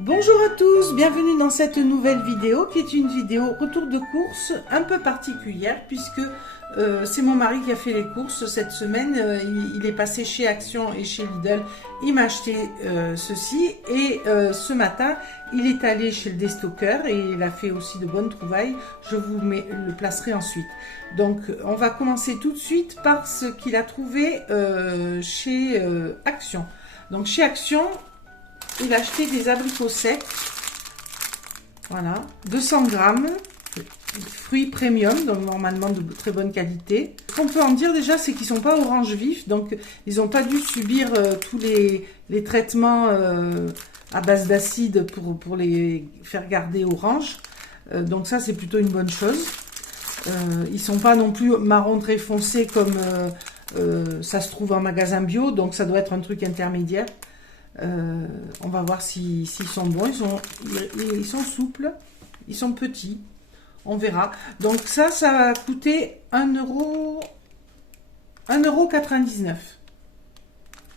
Bonjour à tous, bienvenue dans cette nouvelle vidéo qui est une vidéo retour de course un peu particulière puisque c'est mon mari qui a fait les courses cette semaine. Il est passé chez Action et chez Lidl, il m'a acheté ceci et ce matin il est allé chez le déstocker et il a fait aussi de bonnes trouvailles. Je vous le placerai ensuite. Donc on va commencer tout de suite par ce qu'il a trouvé chez Action. Donc chez Action, il a acheté des abricots secs, voilà, 200 grammes, fruits premium, donc normalement de très bonne qualité. Ce qu'on peut en dire déjà, c'est qu'ils ne sont pas orange vif, donc ils n'ont pas dû subir tous les traitements à base d'acide pour les faire garder orange. Donc ça, c'est plutôt une bonne chose. Ils ne sont pas non plus marron très foncé comme ça se trouve en magasin bio, donc ça doit être un truc intermédiaire. On va voir s'ils sont bons. Ils sont souples, ils sont petits, on verra. Donc ça va coûter 1,99 €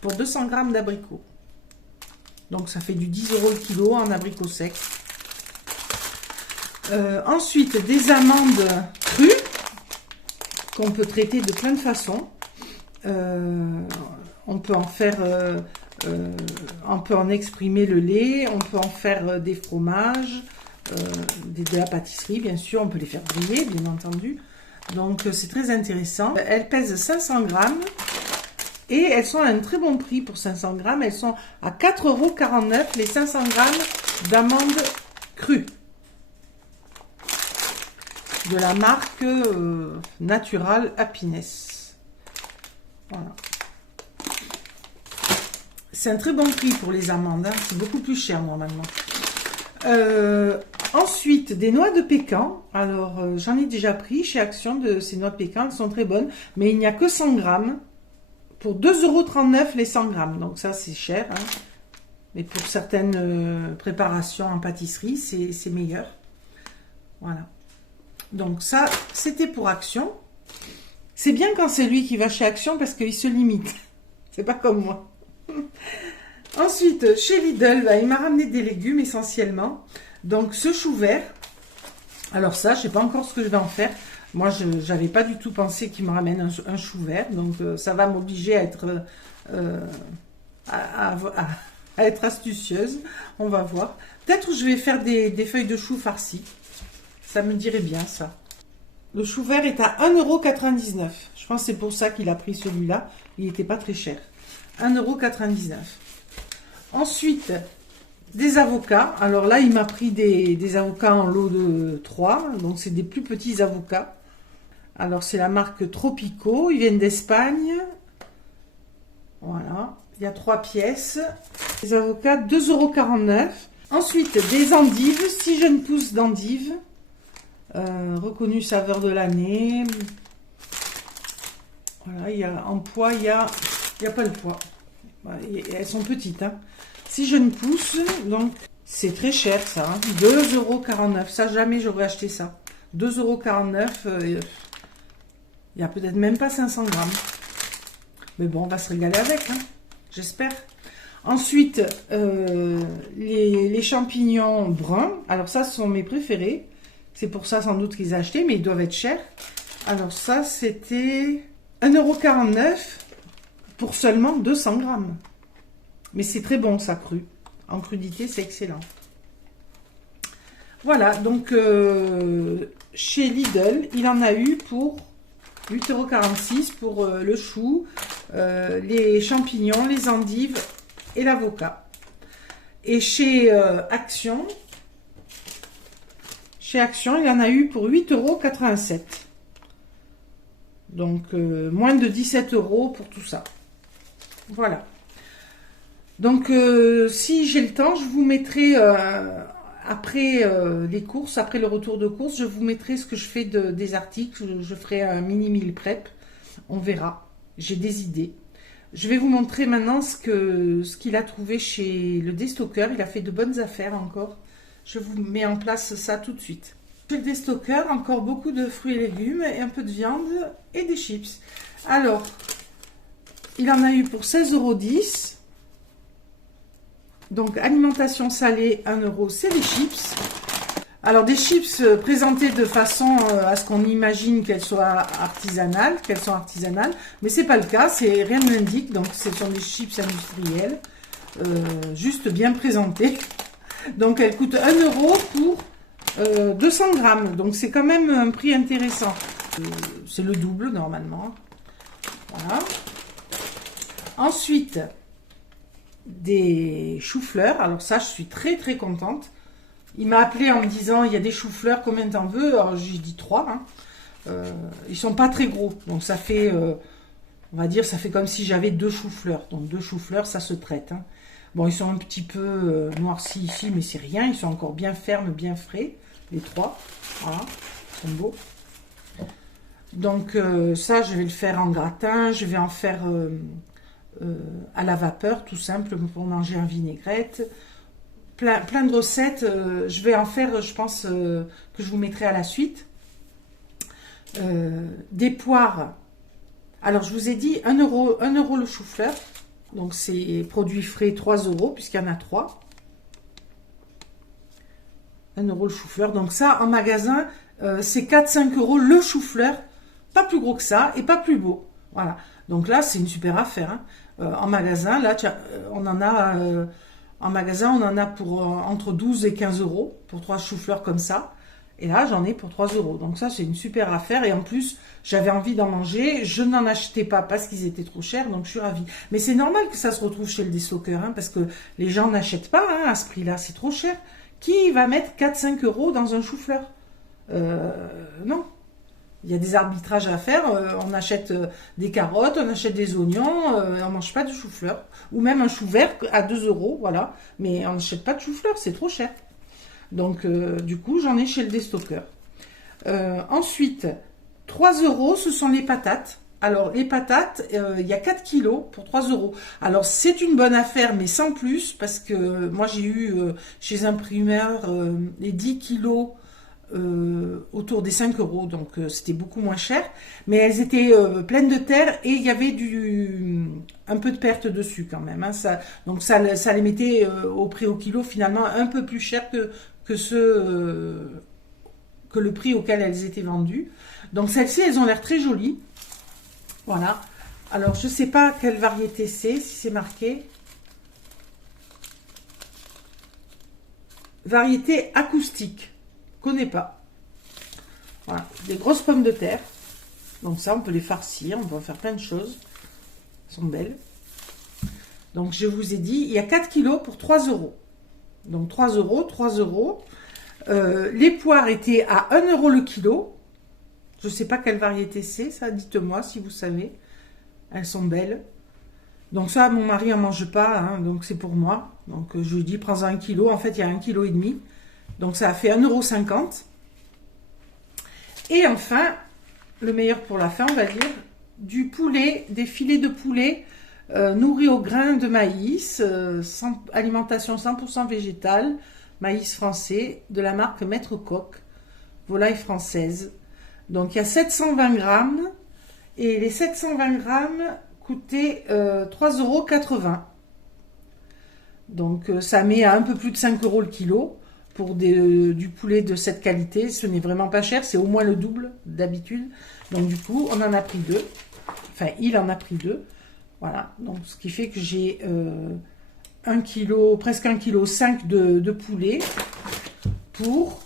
pour 200 grammes d'abricots. Donc ça fait du 10 € le kilo en abricots secs. Ensuite, des amandes crues qu'on peut traiter de plein de façons. On peut en faire on peut en exprimer le lait, on peut en faire des fromages, de la pâtisserie bien sûr, on peut les faire briller bien entendu. Donc c'est très intéressant. Elles pèsent 500 grammes et elles sont à un très bon prix pour 500 grammes. Elles sont à 4,49 € les 500 grammes d'amandes crues. De la marque Natural Happiness. Voilà. C'est un très bon prix pour les amandes, hein. C'est beaucoup plus cher normalement. Ensuite, des noix de pécan. Alors, j'en ai déjà pris chez Action de ces noix de pécan. Elles sont très bonnes, mais il n'y a que 100 grammes pour 2,39 € les 100 grammes. Donc ça, c'est cher, hein. Mais pour certaines préparations en pâtisserie, c'est meilleur. Voilà. Donc ça, c'était pour Action. C'est bien quand c'est lui qui va chez Action parce qu'il se limite. C'est pas comme moi. Ensuite, chez Lidl, il m'a ramené des légumes essentiellement. Donc ce chou vert. Alors ça, je ne sais pas encore ce que je vais en faire. Moi, je n'avais pas du tout pensé qu'il me ramène un chou vert. Donc ça va m'obliger à être à être astucieuse. On va voir. Peut-être je vais faire des feuilles de chou farcies. Ça me dirait bien ça. Le chou vert est à 1,99 €. Je pense que c'est pour ça qu'il a pris celui-là. Il n'était pas très cher. 1,99 €. Ensuite, des avocats. Alors là, il m'a pris des avocats en lot de 3. Donc, c'est des plus petits avocats. Alors, c'est la marque Tropico. Ils viennent d'Espagne. Voilà. Il y a 3 pièces. Les avocats, 2,49 €. Ensuite, des endives. 6 jeunes pousses d'endives. Reconnu saveur de l'année. Voilà, il y a en poids, il n'y a pas le poids. Elles sont petites, hein. 6 jeunes pousses, donc c'est très cher ça, hein. 2,49 €. Ça, jamais j'aurais acheté ça. 2,49 €, il n'y a peut-être même pas 500 grammes. Mais bon, on va se régaler avec, hein, j'espère. Ensuite, les champignons bruns. Alors ça, ce sont mes préférés. C'est pour ça sans doute qu'ils ont acheté, mais ils doivent être chers. Alors ça, c'était 1,49 € pour seulement 200 grammes. Mais c'est très bon, ça, cru. En crudité, c'est excellent. Voilà, donc chez Lidl, il en a eu pour 8,46 € pour le chou, les champignons, les endives et l'avocat. Et chez Action, il en a eu pour 8,87 €. Donc, moins de 17 € pour tout ça. Voilà. Donc, si j'ai le temps, je vous mettrai, après les courses, après le retour de course, je vous mettrai ce que je fais des articles. Je ferai un mini meal prep. On verra. J'ai des idées. Je vais vous montrer maintenant ce qu'il a trouvé chez le déstocker. Il a fait de bonnes affaires encore. Je vous mets en place ça tout de suite. Chez le déstocker, encore beaucoup de fruits et légumes et un peu de viande et des chips. Alors, il en a eu pour 16,10 €. Donc, alimentation salée, 1 euro, c'est des chips. Alors, des chips présentées de façon à ce qu'on imagine qu'elles soient artisanales, mais c'est pas le cas, rien ne l'indique, donc ce sont des chips industrielles, juste bien présentées. Donc, elles coûtent 1 euro pour 200 grammes, donc c'est quand même un prix intéressant. C'est le double, normalement. Voilà. Ensuite, des choux-fleurs. Alors ça, je suis très très contente. Il m'a appelé en me disant, il y a des choux-fleurs, combien t'en veux? Alors j'ai dit 3. Hein. Ils sont pas très gros. Donc ça fait, on va dire, ça fait comme si j'avais 2 choux-fleurs. Donc 2 choux-fleurs, ça se traite. Hein. Bon, ils sont un petit peu noircis ici, mais c'est rien. Ils sont encore bien fermes, bien frais. Les 3. Voilà. Ils sont beaux. Donc ça, je vais le faire en gratin. Je vais en faire à la vapeur, tout simple, pour manger en vinaigrette. Plein de recettes. Je vais en faire, je pense, que je vous mettrai à la suite. Des poires. Alors, je vous ai dit 1 euro le chou-fleur. Donc, c'est produit frais 3 euros, puisqu'il y en a 3. 1 euro le chou-fleur. Donc, ça, en magasin, c'est 4-5 euros le chou-fleur. Pas plus gros que ça et pas plus beau. Voilà. Donc là, c'est une super affaire. Hein. En magasin, là, on en a... en magasin, on en a pour entre 12 et 15 euros pour 3 choux-fleurs comme ça. Et là, j'en ai pour 3 euros. Donc ça, c'est une super affaire. Et en plus, j'avais envie d'en manger. Je n'en achetais pas parce qu'ils étaient trop chers. Donc, je suis ravie. Mais c'est normal que ça se retrouve chez le déstockeur. Hein, parce que les gens n'achètent pas à ce prix-là. C'est trop cher. Qui va mettre 4-5 euros dans un chou-fleur? Non. Il y a des arbitrages à faire. On achète des carottes, on achète des oignons. On ne mange pas de chou-fleur. Ou même un chou vert à 2 euros. Voilà. Mais on n'achète pas de chou-fleur. C'est trop cher. Donc, du coup, j'en ai chez le déstockeur. Ensuite, 3 euros, ce sont les patates. Alors, les patates, il y a 4 kilos pour 3 euros. Alors, c'est une bonne affaire, mais sans plus, parce que moi, j'ai eu chez un primeur les 10 kilos autour des 5 euros. Donc, c'était beaucoup moins cher. Mais elles étaient pleines de terre et il y avait un peu de perte dessus quand même. Hein, donc, ça les mettait au prix au kilo, finalement, un peu plus cher que le prix auquel elles étaient vendues. Donc celles-ci, elles ont l'air très jolies. Voilà. Alors, je ne sais pas quelle variété c'est, si c'est marqué. Variété acoustique. Je ne connais pas. Voilà. Des grosses pommes de terre. Donc ça, on peut les farcir, on peut en faire plein de choses. Elles sont belles. Donc, je vous ai dit, il y a 4 kilos pour 3 euros. Donc 3 euros, 3 euros. Les poires étaient à 1 euro le kilo. Je ne sais pas quelle variété c'est, ça, dites-moi si vous savez. Elles sont belles. Donc ça, mon mari n'en mange pas, hein, donc c'est pour moi. Donc je lui dis, prends-en 1 kilo. En fait, il y a 1,5 kg. Donc ça a fait 1,50 €. Et enfin, le meilleur pour la fin, on va dire, du poulet, des filets de poulet nourris au grain de maïs, alimentation 100% végétale, maïs français, de la marque Maître Coq, volaille française. Donc il y a 720 grammes, et les 720 grammes coûtaient 3,80 €. Donc ça met à un peu plus de 5 euros le kilo pour du poulet de cette qualité. Ce n'est vraiment pas cher, c'est au moins le double d'habitude. Donc du coup, on en a pris 2. Enfin, il en a pris 2. Voilà, donc ce qui fait que j'ai 1 kg, presque 1,5 kg de poulet pour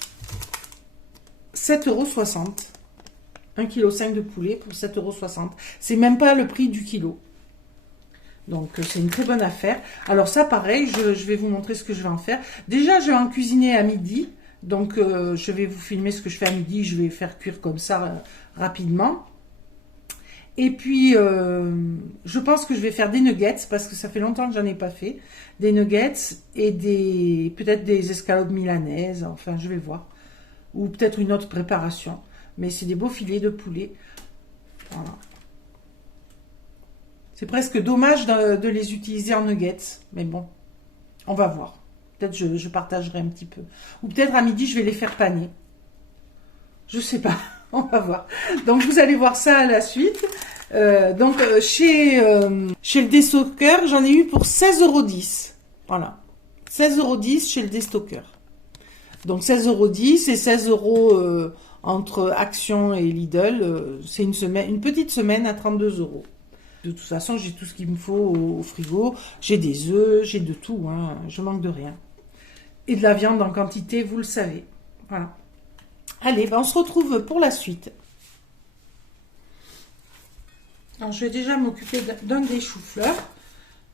7,60 €. 1,5 kg de poulet pour 7,60 €. C'est même pas le prix du kilo. Donc, c'est une très bonne affaire. Alors ça, pareil, je vais vous montrer ce que je vais en faire. Déjà, je vais en cuisiner à midi. Donc, je vais vous filmer ce que je fais à midi. Je vais faire cuire comme ça rapidement. Et puis, je pense que je vais faire des nuggets parce que ça fait longtemps que j'en ai pas fait. Des nuggets et peut-être des escalopes milanaises. Enfin, je vais voir. Ou peut-être une autre préparation. Mais c'est des beaux filets de poulet. Voilà. C'est presque dommage de les utiliser en nuggets. Mais bon, on va voir. Peut-être je partagerai un petit peu. Ou peut-être à midi, je vais les faire paner. Je sais pas. On va voir. Donc, vous allez voir ça à la suite. Chez le déstockeur, j'en ai eu pour 16,10 €. Voilà. 16,10 € chez le déstockeur. Donc 16,10 € et 16 € entre Action et Lidl. C'est une petite semaine à 32 €. De toute façon, j'ai tout ce qu'il me faut au frigo. J'ai des œufs, j'ai de tout. Hein. Je manque de rien. Et de la viande en quantité, vous le savez. Voilà. Allez, ben on se retrouve pour la suite. Alors, je vais déjà m'occuper d'un des choux-fleurs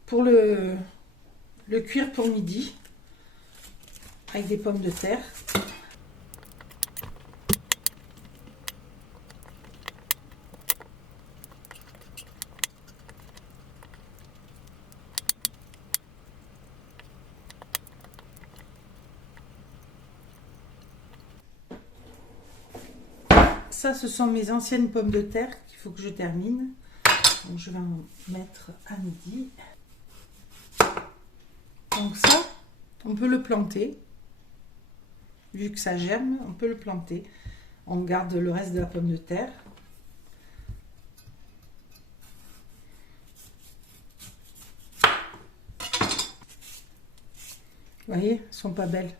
pour le cuire pour midi avec des pommes de terre. Ça, ce sont mes anciennes pommes de terre qu'il faut que je termine. Donc, je vais en mettre à midi. Donc ça, on peut le planter. Vu que ça germe, on peut le planter. On garde le reste de la pomme de terre. Vous voyez, elles sont pas belles.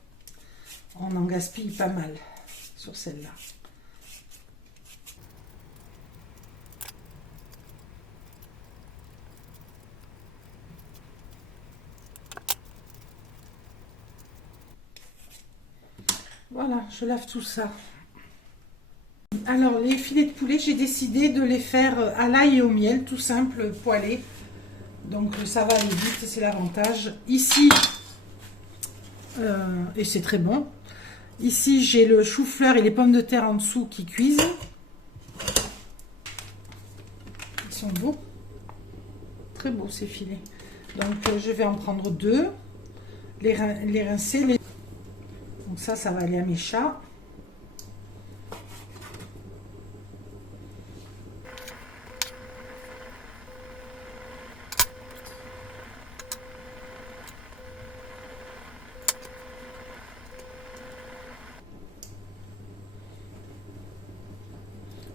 On en gaspille pas mal sur celle-là. Voilà, je lave tout ça. Alors, les filets de poulet, j'ai décidé de les faire à l'ail et au miel, tout simple, poêlés. Donc, ça va aller vite, c'est l'avantage. Ici, et c'est très bon. Ici, j'ai le chou-fleur et les pommes de terre en dessous qui cuisent. Ils sont beaux. Très beaux, ces filets. Donc, je vais en prendre deux. Les rincer. Donc ça va aller à mes chats.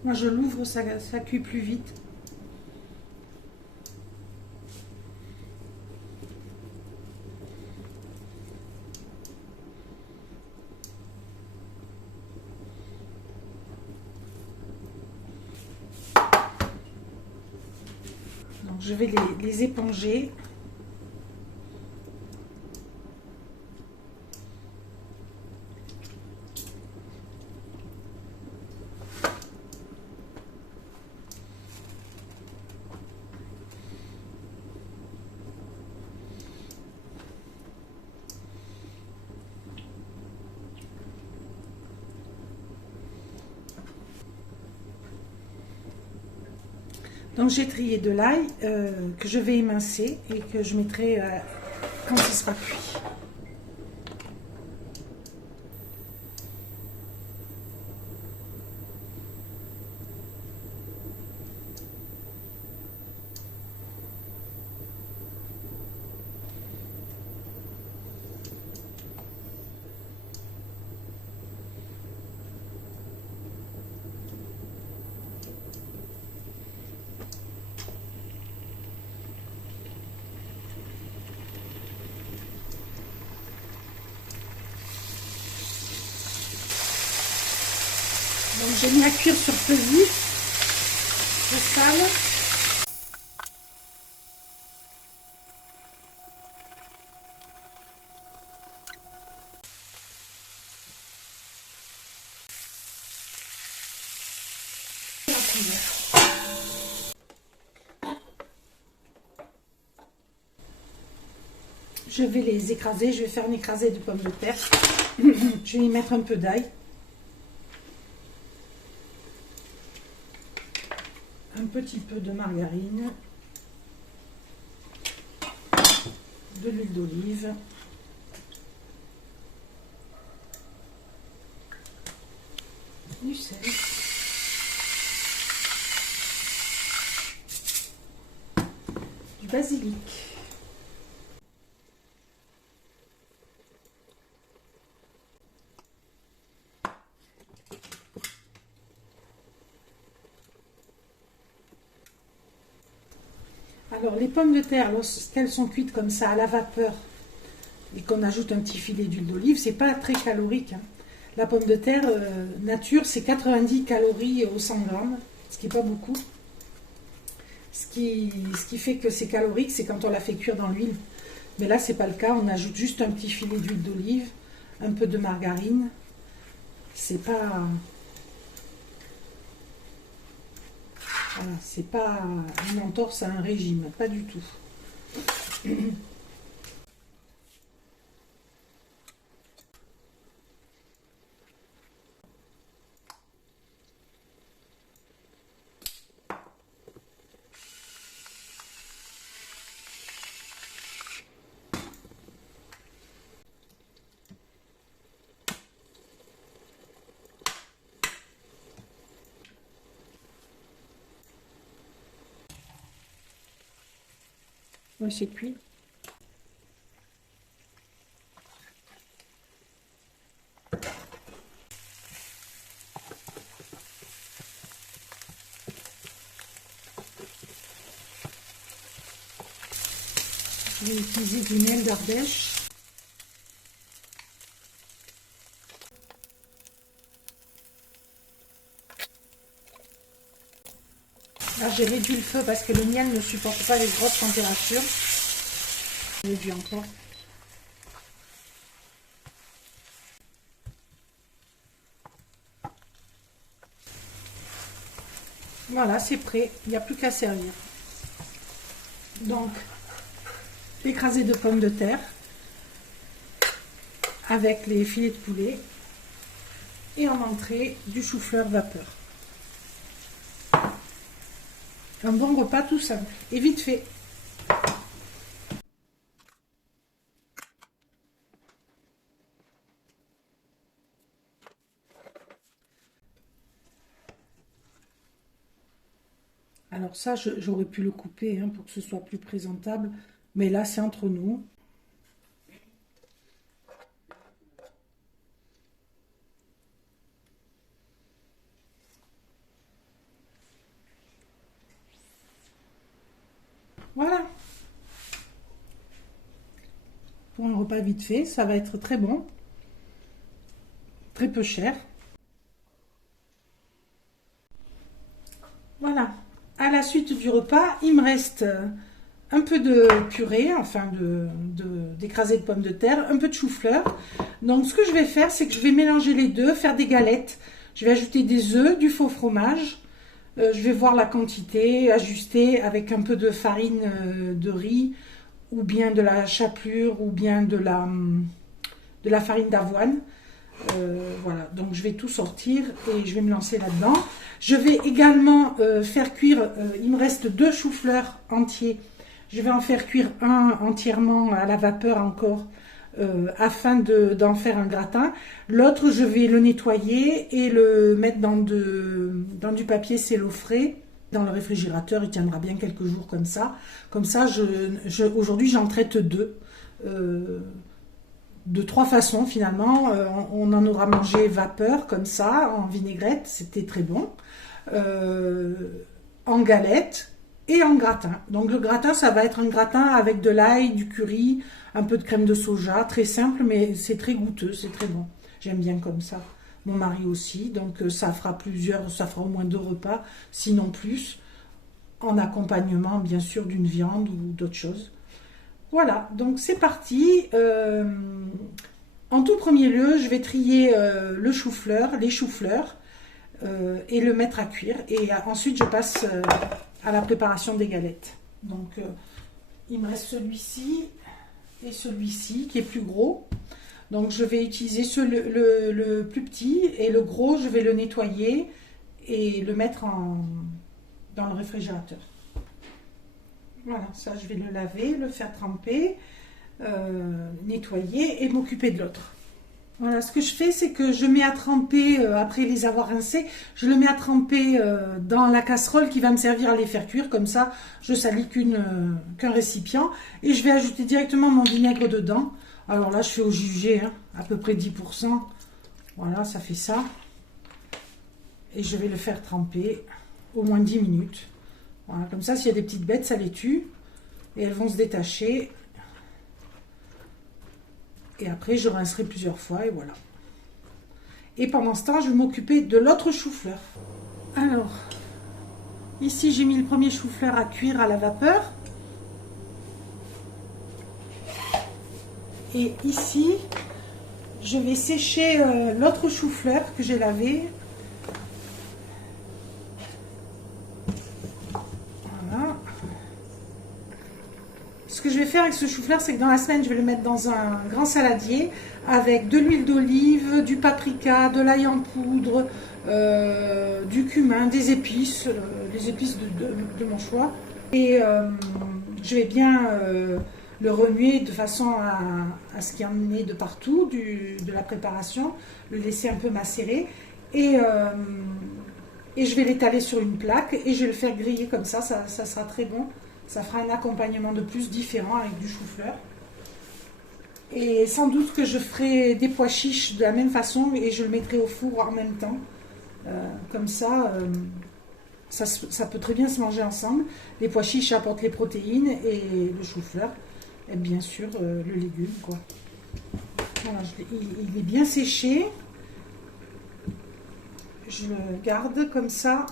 Moi, je l'ouvre, ça cuit plus vite. Donc, je vais les éponger. Donc j'ai trié de l'ail que je vais émincer et que je mettrai quand il sera cuit. Donc j'ai mis à cuire sur feu vif, le sale. Je vais les écraser, je vais faire une écrasée de pommes de terre. Je vais y mettre un peu d'ail. Un petit peu de margarine. De l'huile d'olive. Du sel. Du basilic. Alors, les pommes de terre, lorsqu'elles sont cuites comme ça à la vapeur, et qu'on ajoute un petit filet d'huile d'olive, c'est pas très calorique, hein. La pomme de terre nature, c'est 90 calories au 100 grammes, ce qui n'est pas beaucoup. Ce qui fait que c'est calorique, c'est quand on la fait cuire dans l'huile. Mais là, c'est pas le cas. On ajoute juste un petit filet d'huile d'olive, un peu de margarine. C'est pas... Voilà, c'est pas une entorse à un régime, pas du tout. Ouais, c'est cuit. Je vais utiliser du miel d'Ardèche. Là, j'ai réduit le feu parce que le miel ne supporte pas les grosses températures. J'ai réduit encore. Voilà, c'est prêt. Il n'y a plus qu'à servir. Donc, écrasé de pommes de terre avec les filets de poulet et en entrée du chou-fleur vapeur. Un bon repas tout simple et vite fait. Alors ça, j'aurais pu le couper hein, pour que ce soit plus présentable, mais là c'est entre nous. Voilà. Pour un repas vite fait, ça va être très bon. Très peu cher. Voilà. À la suite du repas, il me reste un peu de purée, enfin d'écrasé de pommes de terre, un peu de chou-fleur. Donc ce que je vais faire, c'est que je vais mélanger les deux, faire des galettes. Je vais ajouter des œufs, du faux fromage. Je vais voir la quantité, ajuster avec un peu de farine de riz, ou bien de la chapelure, ou bien de la farine d'avoine. Voilà, donc je vais tout sortir et je vais me lancer là-dedans. Je vais également faire cuire, il me reste 2 choux-fleurs entiers. Je vais en faire cuire un entièrement à la vapeur encore, afin d'en faire un gratin. L'autre, je vais le nettoyer et le mettre dans du papier cello frais. Dans le réfrigérateur, il tiendra bien quelques jours comme ça. Comme ça, aujourd'hui, j'en traite 2. De 3 façons finalement. On en aura mangé vapeur comme ça, en vinaigrette, c'était très bon. En galette et en gratin. Donc le gratin, ça va être un gratin avec de l'ail, du curry, un peu de crème de soja, très simple, mais c'est très goûteux, c'est très bon. J'aime bien comme ça. Mon mari aussi, donc ça fera au moins 2 repas, sinon plus, en accompagnement bien sûr d'une viande ou d'autres choses. Voilà, donc c'est parti. En tout premier lieu, je vais trier les choux-fleurs, et le mettre à cuire. Et ensuite, je passe à la préparation des galettes. Donc, il me reste celui-ci et celui-ci qui est plus gros. Donc, je vais utiliser le plus petit et le gros, je vais le nettoyer et le mettre dans le réfrigérateur. Voilà, ça je vais le laver, le faire tremper, nettoyer et m'occuper de l'autre. Voilà, ce que je fais, c'est que je mets à tremper, après les avoir rincés, je le mets à tremper dans la casserole qui va me servir à les faire cuire. Comme ça, je salis qu'un récipient et je vais ajouter directement mon vinaigre dedans. Alors là, je fais au jugé, hein, à peu près 10%. Voilà, ça fait ça. Et je vais le faire tremper au moins 10 minutes. Voilà, comme ça, s'il y a des petites bêtes, ça les tue. Et elles vont se détacher. Et après, je rincerai plusieurs fois et voilà. Et pendant ce temps, je vais m'occuper de l'autre chou-fleur. Alors, ici, j'ai mis le premier chou-fleur à cuire à la vapeur. Et ici, je vais sécher l'autre chou-fleur que j'ai lavé. Voilà. Ce que je vais faire avec ce chou-fleur, c'est que dans la semaine, je vais le mettre dans un grand saladier avec de l'huile d'olive, du paprika, de l'ail en poudre, du cumin, des épices, les épices de mon choix. Et je vais bien le remuer de façon à ce qu'il y en ait de partout de la préparation, le laisser un peu macérer. Et je vais l'étaler sur une plaque et je vais le faire griller comme ça sera très bon. Ça fera un accompagnement de plus différent avec du chou-fleur. Et sans doute que je ferai des pois chiches de la même façon et je le mettrai au four en même temps. Comme ça, ça peut très bien se manger ensemble. Les pois chiches apportent les protéines et le chou-fleur, et bien sûr le légume, quoi. Voilà, il est bien séché. Je le garde comme ça.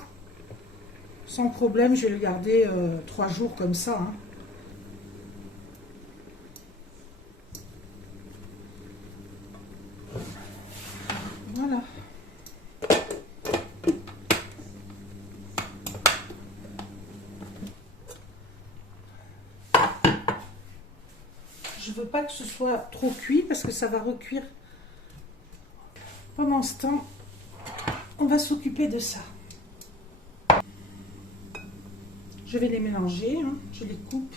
Sans problème, je vais le garder 3 jours comme ça. Hein. Voilà. Je veux pas que ce soit trop cuit parce que ça va recuire. Pendant ce temps, on va s'occuper de ça. Je vais les mélanger, hein. Je les coupe.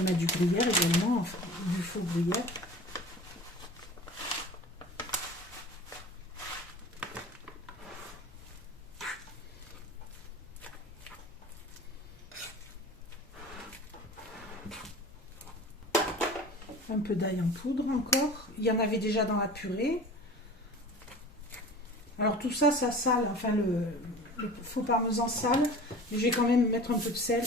On a du gruyère également, enfin, du faux gruyère. Un peu d'ail en poudre encore. Il y en avait déjà dans la purée. Alors tout ça, ça sale, enfin le faux parmesan sale. Mais je vais quand même mettre un peu de sel.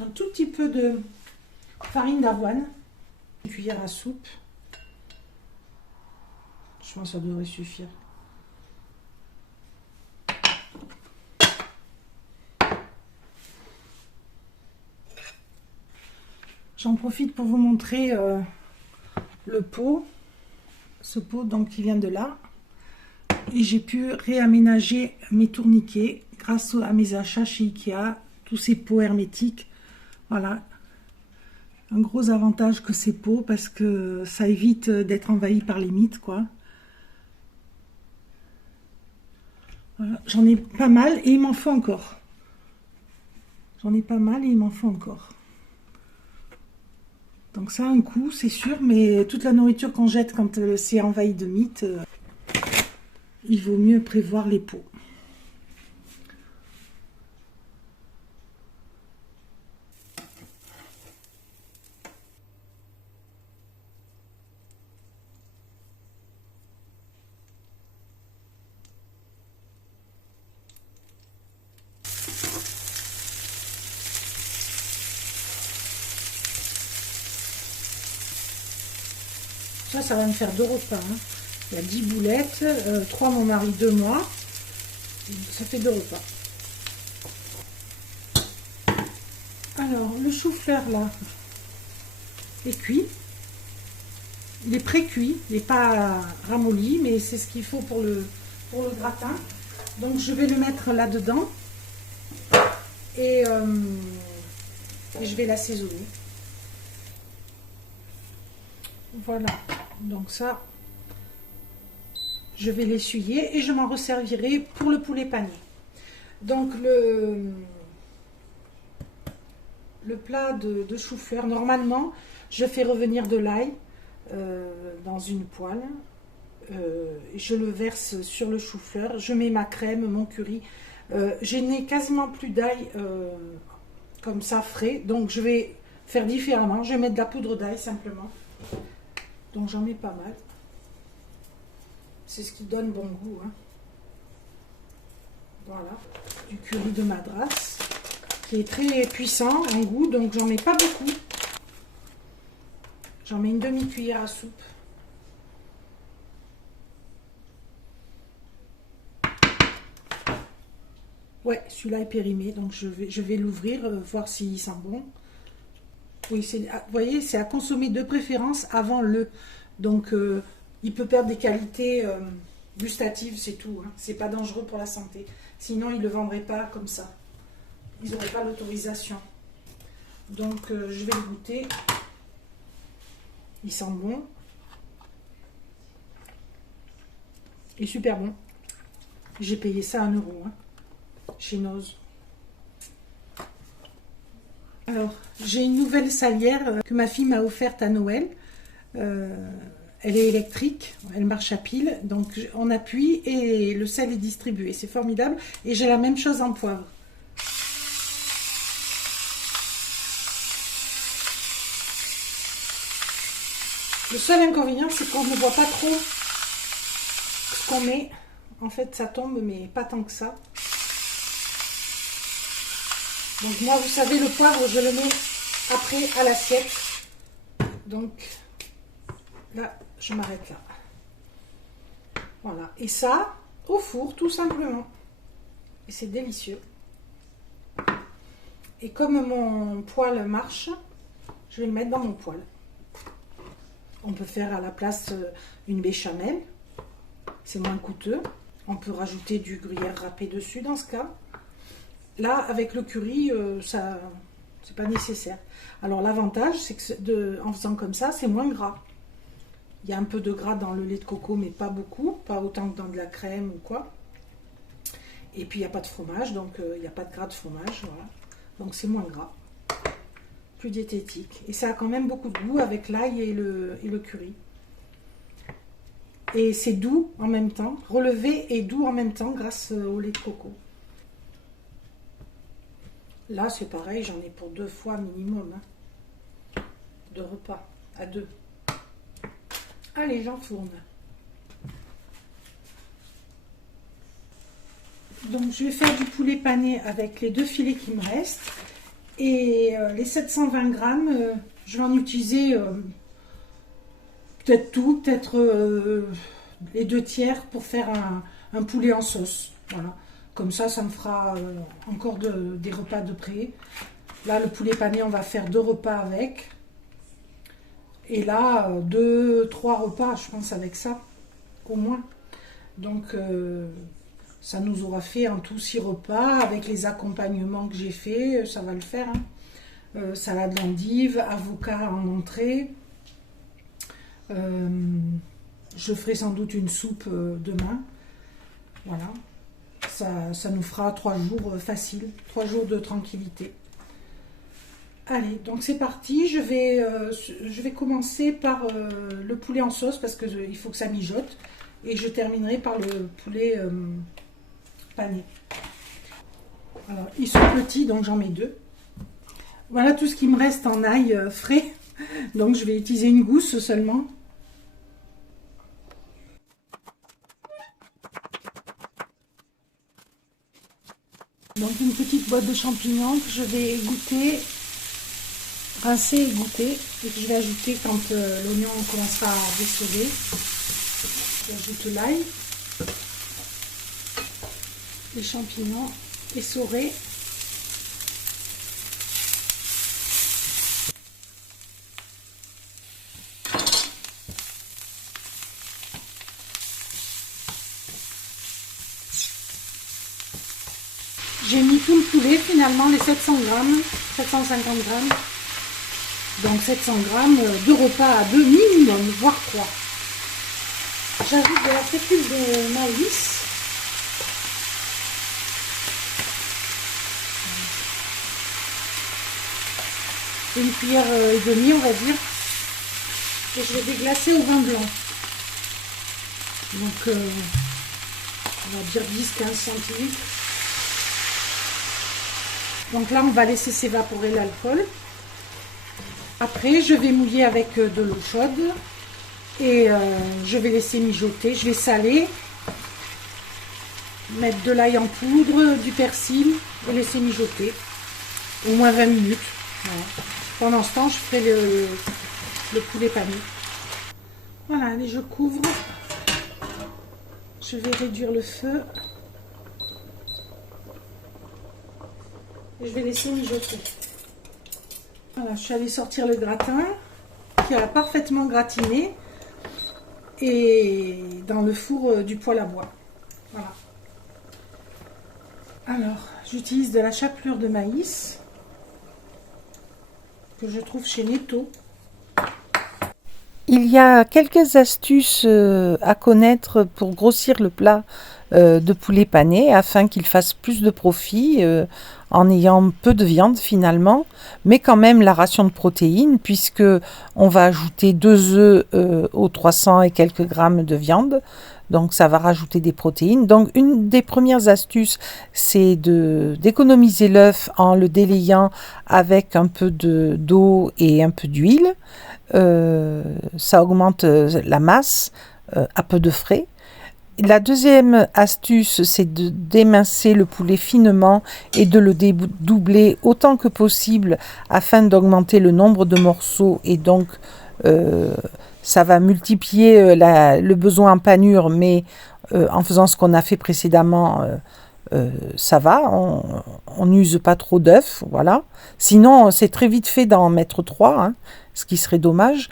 Un tout petit peu de farine d'avoine. Une cuillère à soupe. Je pense que ça devrait suffire. J'en profite pour vous montrer le pot. Ce pot donc qui vient de là. Et j'ai pu réaménager mes tourniquets grâce à mes achats chez Ikea. Tous ces pots hermétiques. Voilà. Un gros avantage que ces pots parce que ça évite d'être envahi par les mites, quoi. Voilà. J'en ai pas mal et il m'en faut encore. J'en ai pas mal et il m'en faut encore. Donc ça a un coût, c'est sûr, mais toute la nourriture qu'on jette quand c'est envahi de mites, il vaut mieux prévoir les pots. Ça va me faire 2 repas. Hein. Il y a 10 boulettes, 3 mon mari, 2 moi. Ça fait 2 repas. Alors, le chou-fleur là est cuit. Il est pré-cuit, il n'est pas ramolli, mais c'est ce qu'il faut pour le gratin. Donc je vais le mettre là-dedans et je vais l'assaisonner. Voilà, donc ça, je vais l'essuyer et je m'en resservirai pour le poulet pané. Donc le plat de chou-fleur, normalement, je fais revenir de l'ail dans une poêle Je le verse sur le chou-fleur. Je mets ma crème, mon curry. Je n'ai quasiment plus d'ail comme ça frais, donc je vais faire différemment. Je vais mettre de la poudre d'ail simplement. Donc j'en mets pas mal. C'est ce qui donne bon goût. Hein. Voilà, du curry de Madras, qui est très puissant en goût, donc j'en mets pas beaucoup. J'en mets une demi-cuillère à soupe. Ouais, celui-là est périmé, donc je vais l'ouvrir, voir s'il sent bon. Oui, vous voyez, c'est à consommer de préférence avant le. Donc, il peut perdre des qualités gustatives, c'est tout. Hein. C'est pas dangereux pour la santé. Sinon, ils ne le vendraient pas comme ça. Ils n'auraient pas l'autorisation. Donc, je vais le goûter. Il sent bon. Il est super bon. J'ai payé ça 1 euro. Hein. Chez Noz. Alors, j'ai une nouvelle salière que ma fille m'a offerte à Noël. Elle est électrique, elle marche à pile, donc on appuie et le sel est distribué. C'est formidable. Et j'ai la même chose en poivre. Le seul inconvénient, c'est qu'on ne voit pas trop ce qu'on met. En fait, ça tombe, mais pas tant que ça. Donc moi, vous savez, le poivre, je le mets après à l'assiette. Donc là, je m'arrête là. Voilà. Et ça, au four, tout simplement. Et c'est délicieux. Et comme mon poêle marche, je vais le mettre dans mon poêle. On peut faire à la place une béchamel. C'est moins coûteux. On peut rajouter du gruyère râpé dessus dans ce cas. Là, avec le curry, ça, c'est pas nécessaire. Alors l'avantage, c'est que en faisant comme ça, c'est moins gras. Il y a un peu de gras dans le lait de coco, mais pas beaucoup, pas autant que dans de la crème ou quoi. Et puis il n'y a pas de fromage, donc il n'y a pas de gras de fromage, voilà. Donc c'est moins gras, plus diététique. Et ça a quand même beaucoup de goût avec l'ail et le curry. Et c'est doux en même temps, relevé et doux en même temps grâce au lait de coco. Là, c'est pareil, j'en ai pour 2 fois minimum. Hein. 2 repas, à 2. Allez, j'enfourne. Donc, je vais faire du poulet pané avec les 2 filets qui me restent. Et les 720 grammes, je vais en utiliser peut-être tout, peut-être les 2 tiers pour faire un poulet en sauce. Voilà. Comme ça, ça me fera encore des repas de près. Là, le poulet pané, on va faire 2 repas avec. Et là, 2-3 repas, je pense, avec ça, au moins. Donc, ça nous aura fait en tout 6 repas. Avec les accompagnements que j'ai fait, ça va le faire. Hein. Salade d'endive, avocat en entrée. Je ferai sans doute une soupe demain. Voilà. Ça nous fera 3 jours faciles, 3 jours de tranquillité. Allez, donc c'est parti. Je vais commencer par le poulet en sauce parce qu'il faut que ça mijote. Et je terminerai par le poulet pané. Alors, ils sont petits, donc j'en mets 2. Voilà tout ce qui me reste en ail frais. Donc je vais utiliser une gousse seulement. Donc une petite boîte de champignons que je vais égoutter, rincer et égoutter, et que je vais ajouter quand l'oignon commencera à déceler. J'ajoute l'ail, les champignons essorés. J'ai mis tout le poulet finalement, les 700 grammes, 750 grammes. Donc 700 grammes, 2 repas à 2 minimum, voire 3. J'ajoute de la fécule de maïs. Une cuillère et demie, on va dire. Et je vais déglacer au vin blanc. Donc, on va dire 10-15 centilitres. Donc là, on va laisser s'évaporer l'alcool. Après, je vais mouiller avec de l'eau chaude et je vais laisser mijoter. Je vais saler, mettre de l'ail en poudre, du persil et laisser mijoter au moins 20 minutes. Voilà. Pendant ce temps, je ferai le poulet pané. Voilà, allez, je couvre. Je vais réduire le feu. Et je vais laisser mijoter. Voilà, je suis allée sortir le gratin qui a parfaitement gratiné et dans le four du poêle à bois. Voilà. Alors, j'utilise de la chapelure de maïs que je trouve chez Netto. Il y a quelques astuces à connaître pour grossir le plat de poulet pané afin qu'il fasse plus de profit en ayant peu de viande finalement, mais quand même la ration de protéines puisque on va ajouter 2 œufs aux 300 et quelques grammes de viande. Donc ça va rajouter des protéines. Donc une des premières astuces, c'est d'économiser l'œuf en le délayant avec un peu d'eau et un peu d'huile. Ça augmente la masse à peu de frais. La deuxième astuce, c'est de d'émincer le poulet finement et de le dédoubler autant que possible afin d'augmenter le nombre de morceaux et donc ça va multiplier le besoin en panure, mais en faisant ce qu'on a fait précédemment, ça va, on n'use pas trop d'œufs, voilà. Sinon, c'est très vite fait d'en mettre 3, hein, ce qui serait dommage.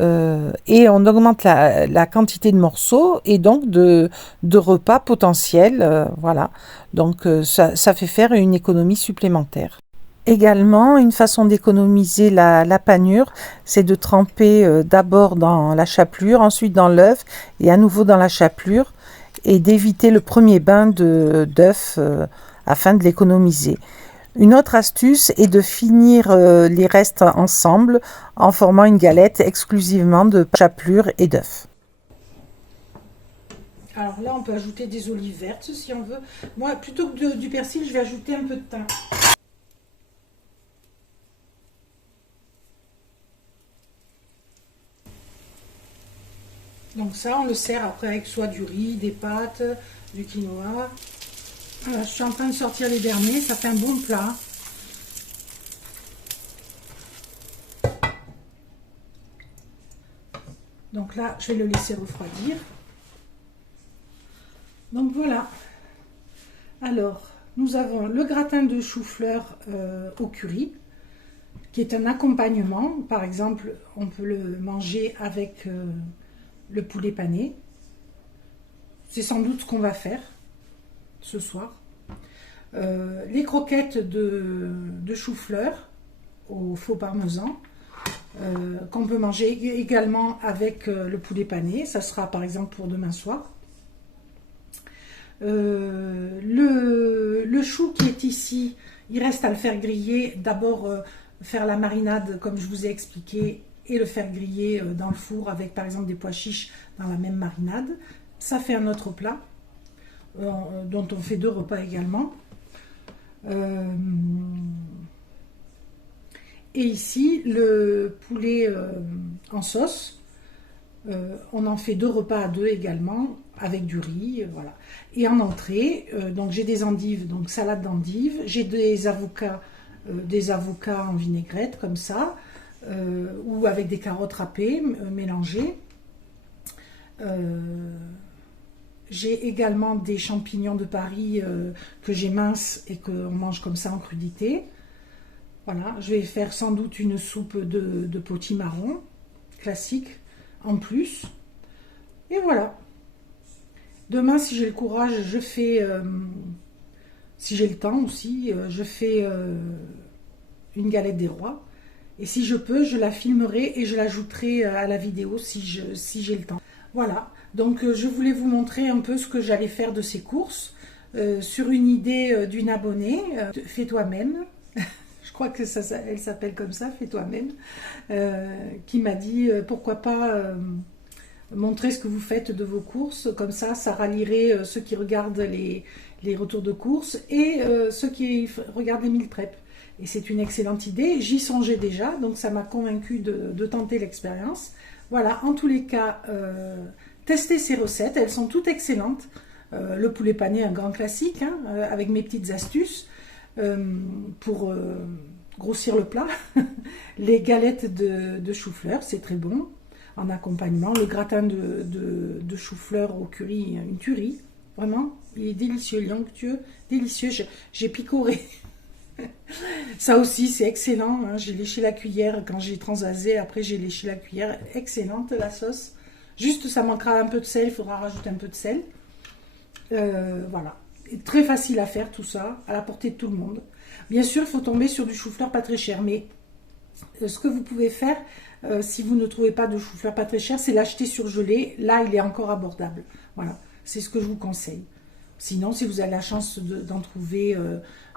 Et on augmente la quantité de morceaux et donc de repas potentiels, voilà. Donc ça fait faire une économie supplémentaire. Également, une façon d'économiser la panure, c'est de tremper d'abord dans la chapelure, ensuite dans l'œuf et à nouveau dans la chapelure et d'éviter le premier bain d'œuf afin de l'économiser. Une autre astuce est de finir les restes ensemble en formant une galette exclusivement de chapelure et d'œuf. Alors là, on peut ajouter des olives vertes si on veut. Moi, plutôt que du persil, je vais ajouter un peu de thym. Donc ça, on le sert après avec soit du riz, des pâtes, du quinoa. Voilà, je suis en train de sortir les derniers, ça fait un bon plat. Donc là, je vais le laisser refroidir. Donc voilà. Alors, nous avons le gratin de chou-fleur au curry, qui est un accompagnement. Par exemple, on peut le manger avec le poulet pané. C'est sans doute ce qu'on va faire ce soir. Les croquettes de chou-fleur au faux parmesan, qu'on peut manger également avec le poulet pané. Ça sera par exemple pour demain soir. Le chou qui est ici, il reste à le faire griller. D'abord faire la marinade comme je vous ai expliqué et le faire griller dans le four avec par exemple des pois chiches dans la même marinade. Ça fait un autre plat dont on fait 2 repas également. Et ici le poulet en sauce, on en fait 2 repas à 2 également avec du riz, voilà. Et en entrée, donc j'ai des endives, donc salade d'endives, j'ai des avocats en vinaigrette comme ça, ou avec des carottes râpées mélangées. J'ai également des champignons de Paris que j'ai minces et qu'on mange comme ça en crudité. Voilà, je vais faire sans doute une soupe de potimarron classique en plus. Et voilà. Demain, si j'ai le courage, je fais, si j'ai le temps aussi, je fais une galette des rois. Et si je peux, je la filmerai et je l'ajouterai à la vidéo si j'ai le temps. Voilà, donc je voulais vous montrer un peu ce que j'allais faire de ces courses sur une idée d'une abonnée, fais toi-même. Je crois que elle s'appelle comme ça, fais toi-même, qui m'a dit pourquoi pas montrer ce que vous faites de vos courses. Comme ça rallierait ceux qui regardent les retours de courses et ceux qui regardent les meal prep. Et c'est une excellente idée. J'y songeais déjà, donc ça m'a convaincu de tenter l'expérience. Voilà, en tous les cas, testez ces recettes. Elles sont toutes excellentes. Le poulet pané, un grand classique, hein, avec mes petites astuces pour grossir le plat. Les galettes de chou-fleur, c'est très bon en accompagnement. Le gratin de chou-fleur au curry, une tuerie. Vraiment, il est délicieux, il est onctueux, délicieux. J'ai picoré. Ça aussi, c'est excellent. Hein. J'ai léché la cuillère quand j'ai transvasé. Après, j'ai léché la cuillère. Excellente la sauce. Juste, ça manquera un peu de sel. Il faudra rajouter un peu de sel. Voilà. Et très facile à faire tout ça, à la portée de tout le monde. Bien sûr, il faut tomber sur du chou-fleur pas très cher, mais ce que vous pouvez faire, si vous ne trouvez pas de chou-fleur pas très cher, c'est l'acheter surgelé. Là, il est encore abordable. Voilà, c'est ce que je vous conseille. Sinon, si vous avez la chance d'en trouver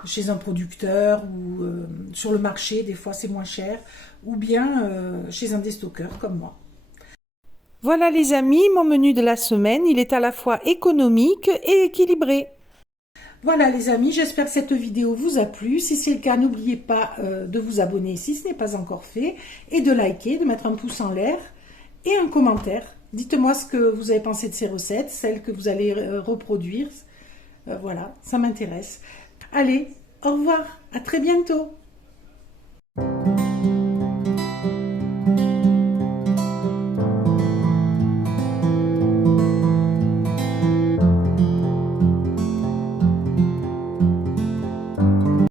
chez un producteur ou sur le marché, des fois c'est moins cher, ou bien chez un déstockeur comme moi. Voilà les amis, mon menu de la semaine, il est à la fois économique et équilibré. Voilà les amis, j'espère que cette vidéo vous a plu. Si c'est le cas, n'oubliez pas de vous abonner si ce n'est pas encore fait et de liker, de mettre un pouce en l'air et un commentaire. Dites-moi ce que vous avez pensé de ces recettes, celles que vous allez reproduire. Voilà, ça m'intéresse. Allez, au revoir, à très bientôt.